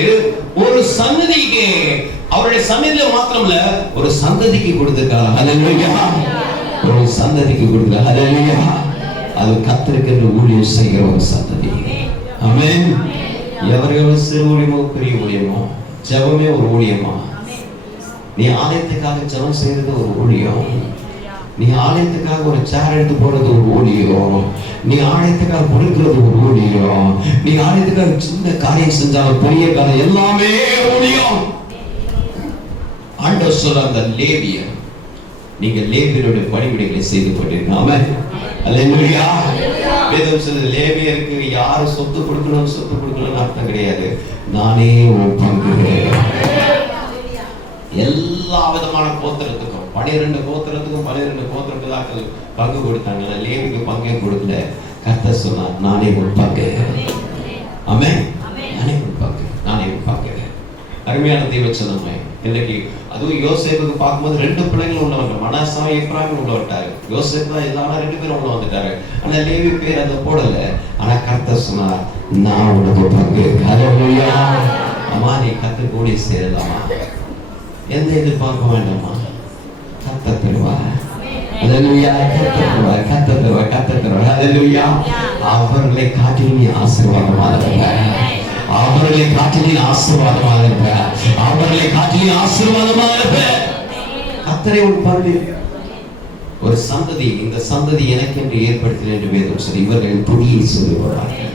ஒரு சந்ததிக்கு, அவருடைய சந்ததியில மாத்திரமல்ல ஒரு சந்ததிக்கு கொடுத்திருக்காங்க. ஹல்லேலூயா. ஒரு சந்ததிக்கு கொடுத்திருக்காங்க. ஹல்லேலூயா. அது கர்த்தருக்கு ஊழியம் செய்கிற ஒரு சந்ததி. ஆமென். எவர்கள் சிறு ஊழியமோ பெரிய ஊழியமோ, ஜெபமே ஒரு ஊழியமா. நீ ஆலயத்துக்காக ஜெபம் செய்யறது ஒரு ஊழியம். நீ ஆலயத்துக்காக ஒரு சேர் எடுத்து போறது ஒரு ஊழியம். நீ ஆலயத்துக்காக கொடுக்கிறது ஒரு ஊழியம். நீ ஆலயத்துக்காக சின்ன காரியம் செஞ்சாலும் பெரிய காரியம் எல்லாமே ஊழியம். ஆண்டவர் சொல்ற அந்த லேவியர், நீங்க லேவியருடைய பணிவிடைகளை செய்து கொண்டிருக்கீங்க. ஆமென். அல்லேலூயா. வேதம் சொல்லுது, லேவியருக்கு யாரு சொத்து கொடுக்கணும்னு அர்த்தம் கிடையாது. நானே ஒரு பங்கு. எல்லா விதமான கோத்திரத்துக்கும் 12 கோத்திரத்துக்கும் 12 கோத்திரத்துக்கு பங்கு கொடுத்தாங்க. லேவிக்கு பங்கே கொடுக்கல. கர்த்தர் சொன்னார், நானே ஒரு பங்கு. ஆமென். நானே ஒரு பங்கு. அருமையான தேவச்சனமே. இன்னைக்கு அதுவும் யோசேப்புக்கு பார்க்கும்போது 2 பிள்ளைகள் உள்ளவங்க, மனாசா எப்ராயிம் உள்ள விட்டாரு. யோசேப்பு தான் இல்லாம 2 பேரும் உள்ள வந்துட்டாரு. ஆனா லேவி பேர் அதை போடல. ஆனா கர்த்தர் சொன்னார், நான் உனக்கு பங்கு. ஹல்லேலூயா. அம்மா, நீ கர்த்தருக்கு ஊழியம் செய்யலாமா? எந்த எதிர்பார்க்க வேண்டாமா? கர்த்தர் தருவார். ஹல்லேலூயா. கர்த்தர் தருவார். ஹல்லேலூயா. அவர்களை காட்டிலும் நீ ஆசீர்வாதமாக இருக்க. அவர்களை காட்டிலும் ஆசீர்வாதமாக இருக்க. அவர்களை காட்டிலும் ஆசீர்வாதமாக இருக்க. கர்த்தரே ஒரு பங்கு, ஒரு சந்ததி. இந்த சந்ததி எனக்கு என்று ஏற்படுத்தின என்று வேதம் சரி. இவர்கள் துணியை சொல்லுவார்கள்.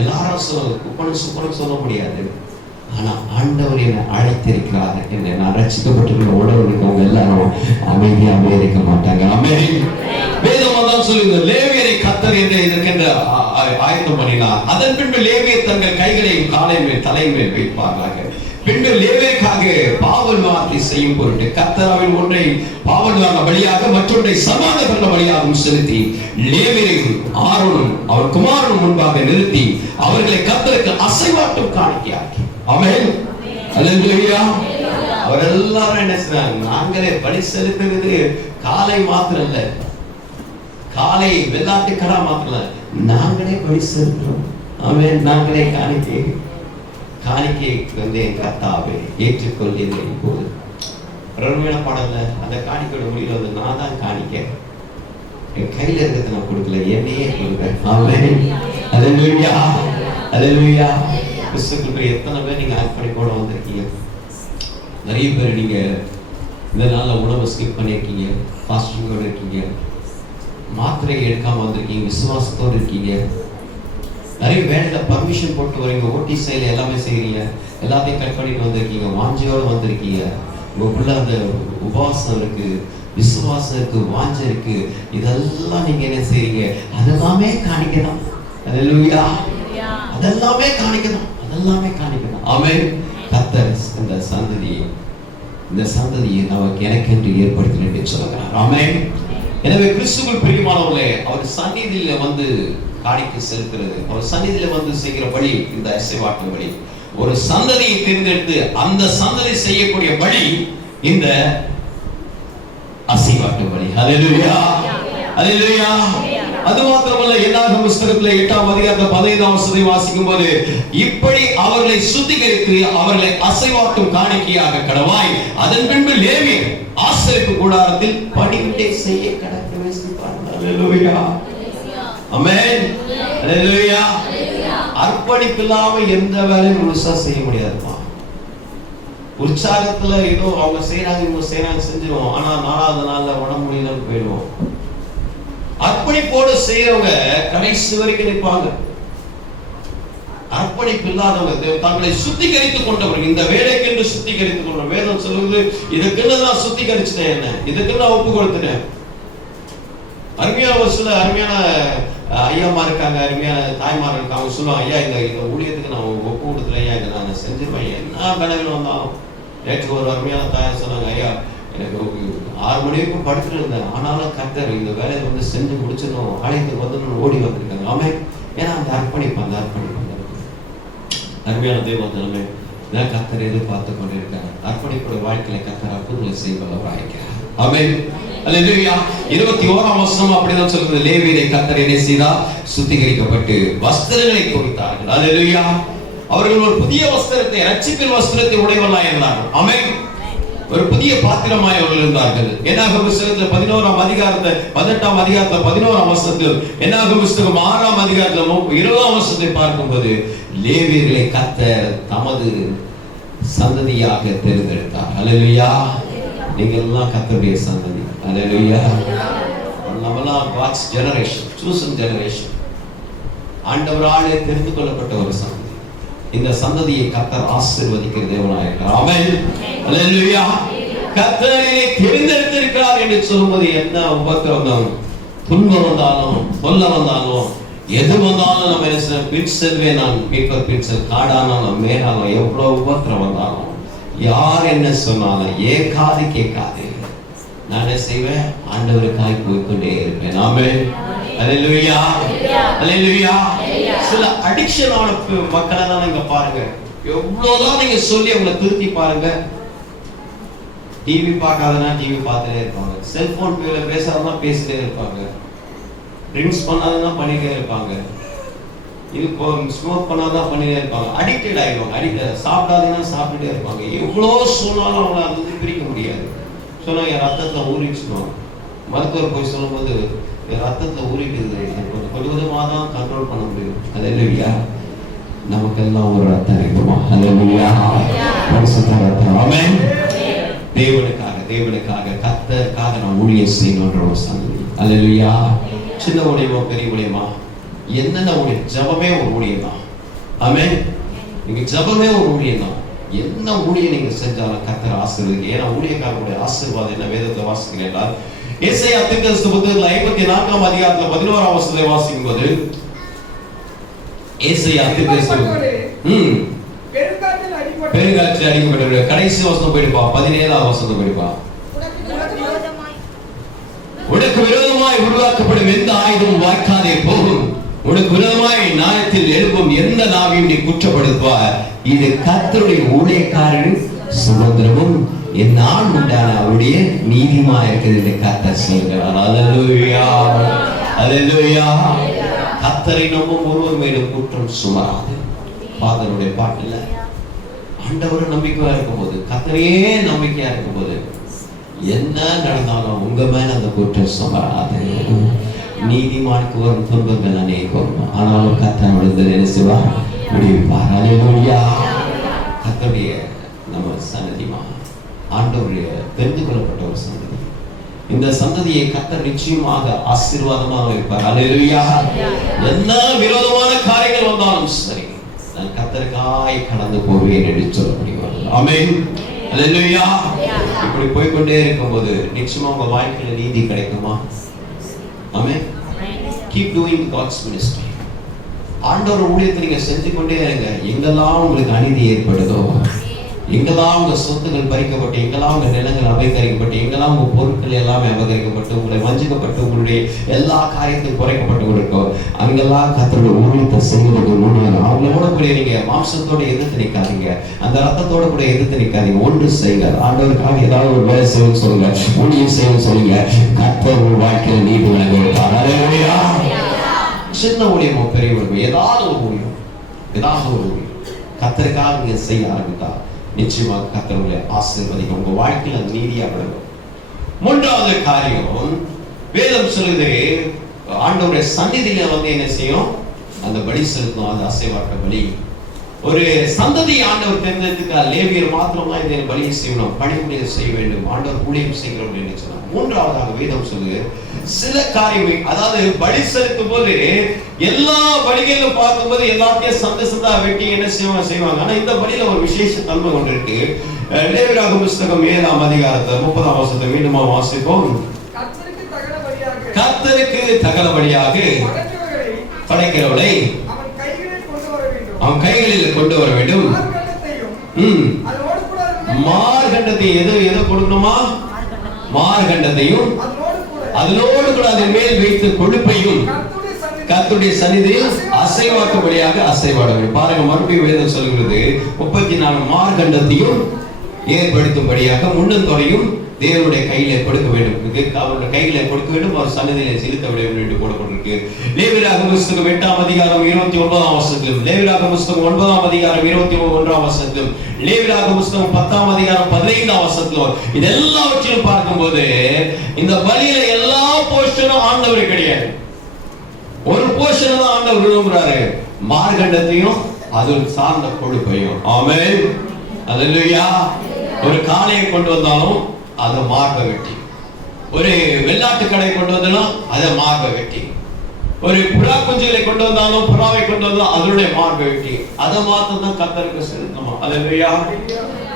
எல்லாரும் குப்பனும் சுப்பனும் சொல்ல முடியாது. ஆனா ஆண்டவர் என்னை அழைத்திருக்கிறார். என்னை நான் ரட்சிக்கப்பட்டிருக்கிற உடனே அவங்க எல்லாரும் அமைதியாகவே இருக்க மாட்டாங்க. வேதம் தான் சொல்லுங்க, லேவியரை கர்த்தர் என்று இதற்கென்று ஆயத்தம் பண்ணினார். அதன் பின்பு லேவியர் தங்கள் கைகளையும் காலை மேல் தலையின் மேல் வைப்பார்களாக. பின்பு லேவியருக்காக பாவ நிவாரணத்தை செய்யும் பொருட்டு கர்த்தராவில் ஒன்றை பாவ நிவாரண பலியாக மற்றொன்றை சமாதான பலியாகவும் செலுத்தி லேவியரையும் ஆரோனும் அவர் குமாரனும் முன்பாக நிறுத்தி அவர்களை கர்த்தருக்கு அசைவாட்டும் காணிக்கையாக்கி. ஆமென், அல்லேலூயா. அவர் எல்லாரும் என்ன செய்றாங்க? நாங்களே பலி செலுத்துறது காலை மாத்திரம் இல்ல, காலை வெள்ளாட்டு கடா மாத்திரம் இல்ல, நாங்களே பலி செலுத்துறோம். ஆமென். நாங்களே காணிக்கை வந்து கர்த்தாவே ஏற்றுக்கொள்கிறேன். இப்போது பிரமியான பாடல்ல அந்த காணிக்கையோட முடிவில் வந்து நான் தான் காணிக்க, என் கையில இருக்கிறத நான் கொடுக்கல, என்னையே கொடுக்கிறேன். ஆமென், அல்லேலூயா, அல்லேலூயா. கிறிஸ்துவுக்குள்ள எத்தனை பேர் நீங்க அர்ப்பணிப்போட வந்திருக்கீங்க? நிறைய பேர் நீங்க இந்த நாள்ல உணவை ஸ்கிப் பண்ணியிருக்கீங்க, ஃபாஸ்டிங்கோட இருக்கீங்க, மாத்திரை எடுக்காம வந்திருக்கீங்க, விசுவாசத்தோடு இருக்கீங்க. நிறைய வேலையில பர்மிஷன் போட்டு வரீங்க, ஓட்டி செயல எல்லாமே செய்யறீங்க, எல்லாத்தையும் கட் பண்ணிட்டு வந்திருக்கீங்க, வாஞ்சையோட வந்திருக்கீங்க. உங்களுக்குள்ள அந்த உபவாசம் இருக்கு, விசுவாசம் இருக்கு, வாஞ்சை இருக்கு. இதெல்லாம் நீங்க என்ன செய்றீங்க? அதெல்லாமே காணிக்கணும். அல்லேலூயா. அதெல்லாமே காணிக்கணும், அதெல்லாமே காணிக்கணும். ஆமென். கர்த்தர் இந்த சந்ததியை நமக்கு எனக்கென்று ஏற்படுத்தினேன் என்று சொல்கிறார். ஆமென். எனவே கிறிஸ்துவுக்குள் பிரியமானவர்களே, அவர் சந்நிதியில வந்து காணிக்கை செலுத்துறது, அவர் சந்நிதியில வந்து செய்கிற பலி இந்த அசைவாட்டும் பலி. ஒரு சந்ததியை தேர்ந்தெடுத்து அந்த சந்ததி செய்யக்கூடிய பலி இந்த அசைவாட்டும் பலி. அல்லேலூயா, அல்லேலூயா. அது மாத்திரமல்ல, என்னாகும் புத்தகத்திலே 8ஆம் அதிகாரத்தில் 15ஆம் வசனத்தை வாசிக்கும் போது, இப்படி அவர்களை சுத்திகரித்து அவர்களை அசைவாட்டும் காணிக்கையாக கடவாய், அதன் பின்பு லேவியர் ஆசரிப்பு கூடாரத்தில் பணிவிடை செய்ய கடமை செய்வார்கள். அல்லேலூயா, ஆமென், அல்லேலூயா. அர்ப்பணிப்பு இல்லாம எந்த வேலையும் முழுசா செய்ய முடியாதுமா. உற்சாகத்துல ஏதோ அவங்க செய்யறாங்க இவங்க செய்யறாங்க செஞ்சிருவோம், ஆனா 4வது நாள்ல உடம்பு முடியலன்னு போயிடுவோம். அர்ப்பணிப்போடு செய்யறவங்க கடைசி வரைக்கும் நிற்பாங்க. அர்ப்பணிப்பு இல்லாதவங்க தங்களை சுத்திகரித்துக் கொண்டவர்கள், இந்த வேலைக்கென்று சுத்திகரித்துக் கொண்ட வேதம் சொல்லுது, இதுக்குன்னு நான் சுத்திகரிச்சுட்டேன், என்ன இதுக்குன்னு நான் ஒப்பு கொடுத்துட்டேன். அருமையான ஒரு சில அருமையான ஐயாமா இருக்காங்க, அருமையான தாய்மார் இருக்காங்க, சொல்லுவாங்க, ஐயா இந்த ஊழியத்துக்கு நான் ஒப்பு கொடுத்துல, ஐயா இதை நான் செஞ்சிருவேன் என்ன விளைவில் வந்தாலும். நேற்று ஒரு அருமையான தாயார் சொன்னாங்க, ஐயா எனக்கு 6 மணி வரைக்கும் படுத்துட்டு இருந்தேன், ஆனாலும் கர்த்தர் இந்த வேலையை வந்து செஞ்சு முடிச்சிடணும், ஆலயத்துக்கு வந்து ஓடி வந்திருக்காங்க. ஆமென். ஏன்னா அந்த அர்ப்பணிப்பு அருமையான தெய்வம் தலைமை இதான் கர்த்தர் எதிர்பார்த்து கொண்டு இருக்காங்க. அர்ப்பணிப்புடைய வாழ்க்கையில கர்த்தர் அற்புதங்களை செய்வதற்காக. ஆமென், அல்லேலூயா. 21ஆம் வசனம் அப்படிதான் சொல்றது, லேவியரை கர்த்தர் என்ன செய்தார்? சுத்திகரிக்கப்பட்டு வஸ்திரங்களை கொடுத்தார்கள். அல்லேலூயா. அவர்கள் ஒரு புதிய வஸ்திரத்தை, ரட்சிப்பின் வஸ்திரத்தை உடையவர்களாக இருந்தார்கள். ஆமென். ஒரு புதிய பாத்திரமாய் அவர்கள் இருந்தார்கள். என்னாகும் புத்தகத்துல 11ஆம் அதிகாரத்தை 18ஆம் அதிகாரத்துல 11ஆம் வசனத்தில், என்னாகும் புத்தகம் 6ஆம் அதிகாரத்துல 20ஆம் வசனத்தை பார்க்கும்போது, லேவியர்களை கர்த்தர் தமது சந்ததியாக தேர்ந்தெடுத்தார். அல்லேலூயா. நீங்க எல்லாம் கர்த்தருடைய சந்ததி. அல்லேலூயா. நம்மலாம் God's generation, chosen generation. ஆண்டவராலே தெரிந்து கொள்ளப்பட்ட ஒரு சந்ததி. இந்த சந்ததியை கர்த்தர் ஆசீர்வதிக்கிற தேவனாய் இருக்கிறார். ஆமென், அல்லேலூயா. கர்த்தரை தெரிந்தெடுத்திருக்கிறார் என்று சொல்லும்போது என்ன உபத்திரவம், துன்பம் வந்தாலும் தொல்லை வந்தாலும் எது வந்தாலும் நம்ம என்ன பின் செல்வே, நான் மீட்பர் பின் செல், காடானாலும் மேலாலும் எவ்வளவு உபத்திரம் வந்தாலும் யார் என்ன சொன்னாலும் ஏகாது கேட்காது, நான் என்ன செய்வேன்? ஆண்டவருக்காய் போய்கொண்டே இருப்பேன். ஆமென், அல்லேலூயா, அல்லேலூயா. சில அடிக்ஷனான மக்களை தான் நீங்க பாருங்க, எவ்வளவுதான் நீங்க சொல்லி அவங்களை திருத்தி பாருங்க, டிவி பார்க்காதனா டிவி பார்த்துட்டே இருப்பாங்க, செல்போன் பேசாதனா பேசிட்டே இருப்பாங்க, ட்ரிங்க்ஸ் பண்ணாதான் பண்ணிட்டே இருப்பாங்க, இது ஸ்மோக் பண்ணாதான் பண்ணிட்டே இருப்பாங்க, அடிக்டட் ஆயிடுவாங்க, சாப்பிடாதீங்கன்னா சாப்பிட்டுட்டே இருப்பாங்க. எவ்வளோ சொன்னாலும் அவங்களை அது பிரிக்க முடியாது. சொன்னா என் ரத்தத்தை ஊறிச்சுடுவாங்க. மருத்துவர் போய் சொல்லும்போது என் ரத்தத்தை ஊறிட்டுது, கொஞ்சம் கொஞ்சமாக தான் கண்ட்ரோல் பண்ண முடியும். அல்லேலூயா. நமக்கெல்லாம் ஒரு ரத்தம் இருக்குமா? அல்லேலூயா. ஆமென். தேவனுக்காக கர்த்தருக்காக நாம் ஊழியம் செய்யணும்ன்ற ஒரு சந்ததி. அல்லேலூயா. சின்ன ஊழியமா பெரிய ஊழியமா என்னென்ன ஊழியம்? ஜபமே ஒரு ஊழியம் தான். ஆமென். நீங்க ஜபமே ஒரு ஊழியம் தான். என்ன ஊழியம் நீங்க செஞ்சாலும் கர்த்தர் ஆசீர்வதிக்க. ஏன்னா ஊழியக்காரருடைய ஆசீர்வாதம் என்ன? வேதத்தை வாசிக்கிறேன். ஏசாயா தீர்க்கதரிசி புத்தகத்துல 54ஆம் அதிகாரத்துல 11ஆம் வசனத்தை வாசிக்கும் போது, ஏசாயா தீர்க்கதரிசி பெருங்காற்றில் பெருங்காற்றில் அடிக்கப்பட்ட கடைசி வசனம் போயிடுப்பா, 17ஆம் வசனம் போயிடுப்பா. உனக்கு விரோதமாய் உருவாக்கப்படும் எந்த ஆயுதமும் வாய்க்காதே போகும். உனக்கு விரோதமாய் நாயத்தில் எழுப்பும் எந்த நாவையும் நீ குற்றப்படுத்துவார். இது கர்த்தருடைய ஊழியக்காரரின் சுதந்திரமும் என்னால் உண்டான அவருடைய நீதியுமா இருக்கிறது கர்த்தர் சொல்கிறார். அல்லேலூயா, அல்லேலூயா. கர்த்தரை நம்பும் ஒருவர் மேலும் குற்றம் சுமராது. ஃபாதருடைய பாட்டுல ஆண்டவர் நம்பிக்கையா இருக்கும்போது, கர்த்தரையே நம்பிக்கையா இருக்கும்போது என்ன நடந்தாலும் உங்க மேல அந்த குற்றம் சுமராது. நீதிமானுக்கு வரும் துன்பங்கள் அநேகம், ஆனாலும் கர்த்தர் விடுதலை என்ன செய்வார்? விடுவிப்பார். அல்லேலூயா. கர்த்தருடைய நம்ம சன்னதிமா ஆண்டவருடைய தெரிந்து கொள்ளப்பட்ட ஒரு சந்ததி. இந்த சந்ததியை கர்த்தர் நிச்சயமாக ஆசீர்வாதமாக வைப்பார். அல்லேலூயா. என்ன விரோதமான காரியங்கள் வந்தாலும் சரி, நான் கர்த்தருக்காய் கடந்து போவேன் என்று சொல்ல முடியும். ஆமென். அல்லேலூயா. இப்படி போய்கொண்டே இருக்கும்போது நிச்சயமா உங்க வாழ்க்கையில நீதி கிடைக்குமா? ஆமென். Keep doing God's ministry. ஆண்டவர் ஊழியத்தை நீங்க செஞ்சு கொண்டே இருங்க. எங்கெல்லாம் உங்களுக்கு அநீதி ஏற்படுதோ, எங்கெல்லாம் உங்க சொத்துக்கள் பறிக்கப்பட்டு, எங்கெல்லாம் உங்க நிலங்கள் அபகரிக்கப்பட்டு, எங்கெல்லாம் உங்க பொருட்கள் எல்லாமே அபகரிக்கப்பட்டு, உங்களை வஞ்சிக்கப்பட்டு, உங்களுடைய எல்லா காரியத்தையும் குறைக்கப்பட்டு இருக்கோ, அங்கெல்லாம் கர்த்தருடைய ஊழியத்தை செய்வதற்கு முன்னாடி அவங்களோட கூட நீங்க மாம்சத்தோட எதிர்த்து நிற்காதீங்க, அந்த ரத்தத்தோட கூட எதிர்த்து நிற்காதீங்க. ஒன்று செய்யுங்க. ஆண்டவருக்காக ஏதாவது ஒரு வேலை செய்யணும்னு சொல்லுங்க, ஊழியம் செய்யணும்னு சொல்லுங்க. கர்த்தர் உங்கள் வாழ்க்கையில் நீதி வழங்க வைப்பார். அல்லேலூயா. சின்ன ஊழியமோ பெரிய ஊழியமோ, ஏதாவது ஒரு ஊழியம், ஏதாவது ஒரு ஊழியம் கர்த்தருக்காக நீங்க செய்ய ஆரம்பித்தா நிச்சயமாக கர்த்தர் உங்களை ஆசீர்வதிக்கும். உங்க வாழ்க்கையில் அது நீதியா விளங்கும். மூன்றாவது காரியம், வேதம் சொல்லுது ஆண்டவருடைய சந்நிதியில என்ன செய்யும்? அந்த பலி செலுத்தும். அந்த அசைவாட்ட பலி. ஒரு சந்ததி ஆண்டவர் தேர்ந்தெடுத்துக்க லேவியர் மாத்திரம் தான் இதை பலியை செய்யணும், பணிபுரியை செய்ய வேண்டும், ஆண்டவர் ஊழியம் செய்கிறோம் என்று சொன்னார். மூன்றாவதாக வேதம் சொல்லுது சில காரியங்கள், அதாவது பலி செலுத்தும் போது எல்லா பலிகளிலும் பார்க்கும்போது எல்லாத்தையும் சந்தா வெட்டி என்ன செய்வாங்க. ஆனா இந்த பலியில ஒரு விசேஷ தன்மை ஒன்று இருக்கு. லேவியராகம புத்தகம் 7ஆம் அதிகாரத்தை 30ஆம் வசனத்தை மீண்டுமா வாசிப்போம். கர்த்தருக்கு தகனபலியாக படைக்கிறவளை அவன் கைகளில் கொண்டு வர வேண்டும். மார்கண்டத்தை எது கொடுக்கணுமா? மார்கண்டத்தையும் அதனோடு கூட அதன் மேல் வைத்து கொழுப்பையும் கர்த்தருடைய சந்நிதியில் அசைவாக்கும்படியாக அசைவாட வேண்டும். பாருங்க, மறுபடியும் வேதம் சொல்கிறது 34 மார்கண்டத்தையும் ஏற்படுத்தும்படியாக முன்னந்தொடையும் தேவனுடைய கையில கொடுக்க வேண்டும். அவருடைய கையில கொடுக்க வேண்டும், அவர் சன்னதியில செலுத்த வேண்டும் என்று போடப்பட்டிருக்கு. லேவியராகம புத்தகம் 8ஆம் அதிகாரம் 29ஆம் வசனத்திலும், லேவியராகம புத்தகம் 9ஆம் அதிகாரம் 21ஆம் வசனத்திலும், லேவியராகம புத்தகம் 10ஆம் அதிகாரம் 15ஆம் வசனத்திலும் இதெல்லாவற்றையும் பார்க்கும்போது இந்த பலியில எல்லா போர்ஷனும் ஆண்டவர் கிடையாது. ஒரு போர்ஷன் தான் ஆண்டவர் விரும்புறாரு, மார்கண்டத்தையும் அதில் சார்ந்த கொழுப்பையும். ஆமென். அல்லேலூயா. ஒரு காளையை கொண்டு வந்தாலும் அதை மார்பை வெட்டி, ஒரு வெள்ளாட்டு கடை கொண்டு வந்தாலும் அதை மார்பை வெட்டி, ஒரு புறா குஞ்சுகளை கொண்டு வந்தாலும் புறாவை கொண்டு வந்தாலும் அதனுடைய மார்பை வெட்டி, அதை மாத்திரம் தான் கர்த்தருக்கு செலுத்தணும். அல்லேலூயா.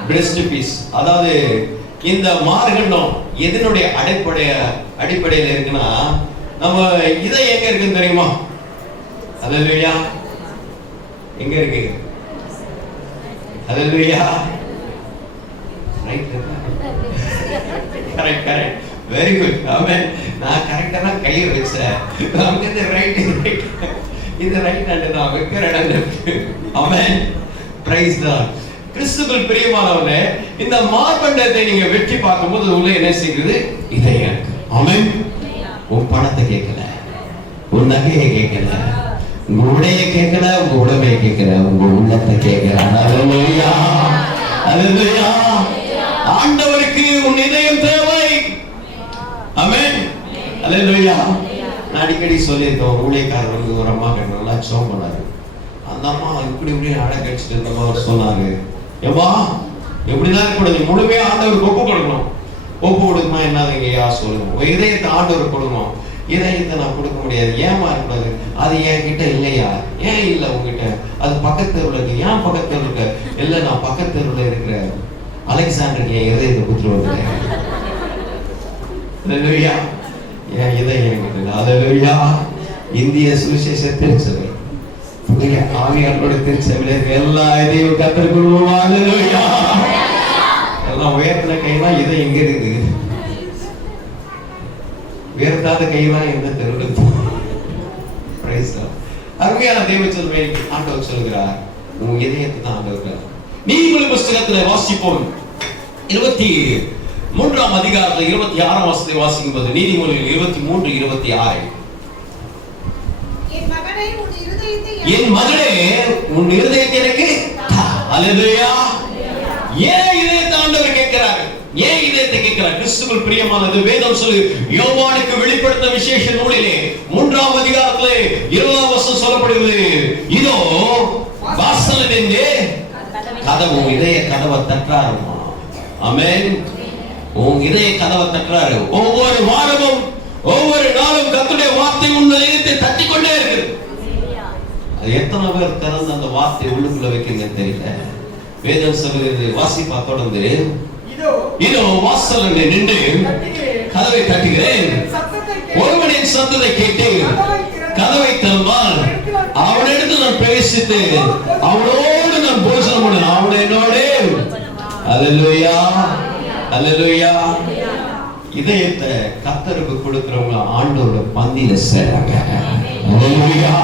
பிரஸ்ட் பீஸ், அதாவது இந்த மார்கண்டம் எதனுடைய அடிப்படையில இருக்குன்னா, நம்ம இதை எங்க இருக்குன்னு தெரியுமா? அல்லேலூயா. எங்க இருக்கு? Hallelujah. Right. Correct correct, very good. Amen. நான் கரெக்ட்டா கையை வச்சேன். நமக்கு இந்த ரைட் இந்த ரைட் ஹேண்ட் தான் வைக்கிற இடம் இருக்கு. ஆமென். Praise God. கிறிஸ்துவுக்குள் பிரியமானவர்களே, இந்த மார்பண்டத்தை நீங்க வெட்டி பார்க்கும்போது உள்ள என்ன செய்யுது? இதயம். ஆமென். உன் பணத்தை கேட்கல, உன் நகையை கேட்கல, உங்க உடைய கேட்கல, உங்க உடம்பை கேட்கல, உங்க உள்ளத்தை கேட்கல. அல்லேலூயா. அல்லேலூயா. ஆண்டவருக்கு உன் இதயம் தேவை. ஆமென். அல்லேலூயா. நான் அடிக்கடி சொல்லியிருக்கேன், ஊழியக்காரர் வந்து ஒரு அம்மா கிட்ட நல்லா ஜெபம் பண்ணாரு. அந்த அம்மா இப்படி அடக்கடிச்சிட்டு இருந்தமா அவர் சொன்னாரு, ஏவா எப்படிதான் இருக்கக்கூடாது, முழுமையா ஆண்டவருக்கு ஒப்பு கொடுக்கணும். ஒப்பு கொடுக்கணுமா என்னதுங்கய்யா சொல்லுங்க. இதயத்தை ஆண்டவருக்கு கொடுக்கணும். இதயத்தை நான் கொடுக்க முடியாது, ஏமா இருக்கக்கூடாது, அது என்கிட்ட இல்லையா? ஏன் இல்லை உங்ககிட்ட? அது பக்கத்து தெருவில் இருக்கு. ஏன் பக்கத்து தெருவில் இருக்க? இல்லை, நான் பக்கத்து தெருவில் இருக்கிற அலெக்சாண்டருக்கு என் இதயத்தை கொடுத்துட்டு வந்துட்டேன். அல்லேலூயா. என் இதயம் என்கிட்ட இல்லை. அல்லேலூயா. இந்திய சுவிசேஷ திருச்சபை ஆவியானோட திருச்சபையில எல்லா இதையும் கத்தருக்குள்வோம். ஹல்லேலூயா. எல்லாம் உயர்த்தின கையெல்லாம் இதை எங்க இருக்குது? உயர்த்தாத கையெல்லாம் எந்த தெருவில்? அருமையான தேவ சொல்வேன். ஆண்டவர் சொல்கிறார், உன் இதயத்தை தான் ஆண்டவர். நீதிமொழி புஸ்தகத்துல வாசிப்போம் 23ஆம் அதிகாரத்துல 26ஆம் வசனத்தை வாசிக்கும் போது, நீதிமொழிகள் 23:26, என் மகனே உன் இருதயத்தை எனக்கு தா. அல்லேலூயா. ஏன் இதயத்தை ஆண்டவர் கேட்கிறார்? ஏன் இதயத்தை கேட்கிறார்? கிறிஸ்துவுக்குள் பிரியமானது வேதம் சொல்லு, யோவானுக்கு வெளிப்படுத்த விசேஷ நூலிலே 3ஆம் அதிகாரத்திலே 20ஆம் வசனம் சொல்லப்படுகிறது, இதோ வாசல் நின்று கதவு, இதய கதவை தட்டுறாரு. ஆமென். உன் இதய கதவை தட்டுறாரு. ஒவ்வொரு வாரமும் ஒவ்வொரு நாளும் கர்த்தருடைய வார்த்தை உன் இதயத்தை தட்டிக் கொண்டே இருக்கு. அது எத்தனை பேர் திறந்து அந்த வார்த்தை உள்ளுக்குள்ள வைக்கிறீங்க தெரியல. வேதம் சொல்லுகிறது, வாசிப்பா தொடர்ந்து, இதோ வாசல் நின்று கதவை தட்டுகிறேன், ஒருவனின் சத்தத்தை கேட்டு கதவை திறந்தால் அவனிடத்தில் நான் பிரவேசித்து அவனோடு நான் போஜனம் பண்ண, அவன் என்னோடு. அல்லேலூயா. அல்லேலூயா. இதயத்தை கர்த்தருக்கு கொடுக்கிறவங்க ஆண்டவரோட பந்தியில சேராங்க. அல்லேலூயா.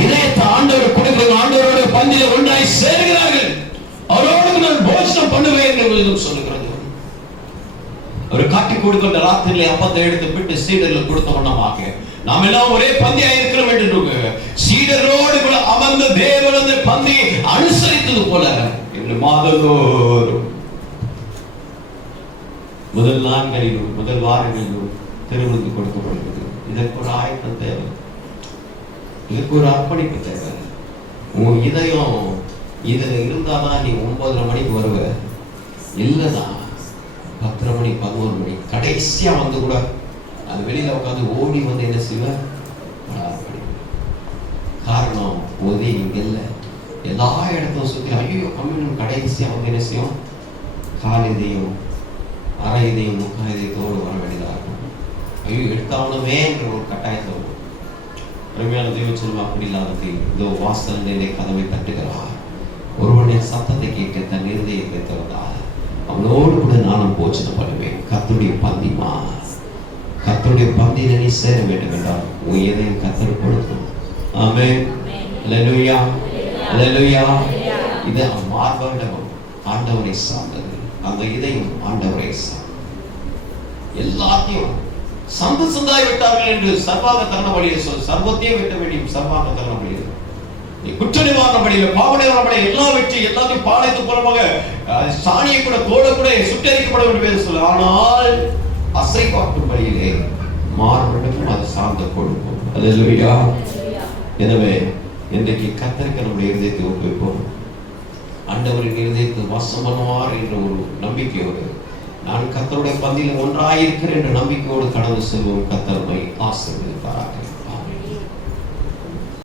இதயத்தை ஆண்டவர் கொடுக்கிறவங்க ஆண்டவரோட பந்தியில ஒன்றாய் சேருகிறார்கள். அவரோடு நான் போஜனம் பண்ணுவேன் என்று சொல்லுகிறது. ஒரு காட்டி கொடுக்கின்ற ராத்திரியிலே அப்பத்தை எடுத்து விட்டு சீடர்கள் கொடுத்த வண்ணமாக நாம் எல்லாம் ஒரே பந்தியா இருக்கிறோம் என்று சீடரோடு கூட அமர்ந்து தேவனது பந்தி அனுசரித்தது போல என்று மாதந்தோறும் முதல் நாட்களிலும் முதல் வாரங்களிலும் திருவிருந்து கொடுக்கப்படுகிறது. இதற்கு ஒரு ஆயத்தம் தேவை, இதற்கு ஒரு அர்ப்பணிப்பு தேவை. உன் இதயம் இதுல இருந்தாதான் நீ 9:30 மணிக்கு வருவ. இல்லதான் 10:30 மணி 11 மணி கடைசியா வந்து கூட அது வெளியில உட்காந்து ஓடி வந்து என்ன செய்வ? காரணம் போதே இங்க இல்ல. எல்லா இடத்தையும் சுத்தி ஐயோ கம்யூனியன் கடைசியா வந்து என்ன செய்யும்? கால் இதையும் அரை இதையும் முக்கா இதயத்தோடு வர வேண்டியதா இருக்கும். ஐயோ எடுத்தாவணுமே என்ற ஒரு கட்டாயத்தோடு. அருமையான தெய்வம் சொல்லுவா, அப்படி இல்லாதது இதோ வாசல் நிலை கதவை தட்டுகிறார், ஒருவனுடைய சத்தத்தை கேட்க தன் இருதயத்தை திறந்தார், அவனோடு கூட நானும் போஜனம் பண்ணுவேன். கர்த்தருடைய பந்திமா, கர்த்தருடைய பந்தியில நீ சேர வேண்டும் என்றால் உன் இதயம் கர்த்தர் கொடுக்கும். ஆமென். அல்லேலூயா. அல்லேலூயா. இது மார்பகம் ஆண்டவரை சார்ந்தது. அந்த இதயம் ஆண்டவரை சார்ந்தது. எல்லாத்தையும் சந்து சந்தாய் விட்டார்கள் என்று சர்வாக தரண வழியை சொல். சர்வத்தையும் வெட்ட வேண்டியும் சர்வாக தரண வழியில் குற்ற நிவாரண பணியில பாவ நிவாரண பணி எல்லாம் வெற்றி எல்லாத்தையும் பாளையத்து புறமாக சாணியை கூட தோட கூட சுட்டரிக்கப்பட வேண்டும் சொல்ல. ஆனால் அசை பார்க்கும் பணியிலே மார்பகம் அது சார்ந்த கொடுக்கும். அல்லேலூயா. எனவே இன்றைக்கு கர்த்தருக்கு நம்முடைய இருதயத்தை ஒப்புவிப்போம். ஆண்டவரின் இருதயத்தை வாசம் பண்ணுவார் என்ற ஒரு நம்பிக்கையோடு நான் கர்த்தருடைய பந்தியில் ஒன்றாயிருக்கிறேன் என்ற நம்பிக்கையோடு கடந்து செல்வோம். கர்த்தர் நம்மை ஆசீர்வதிப்பாராக.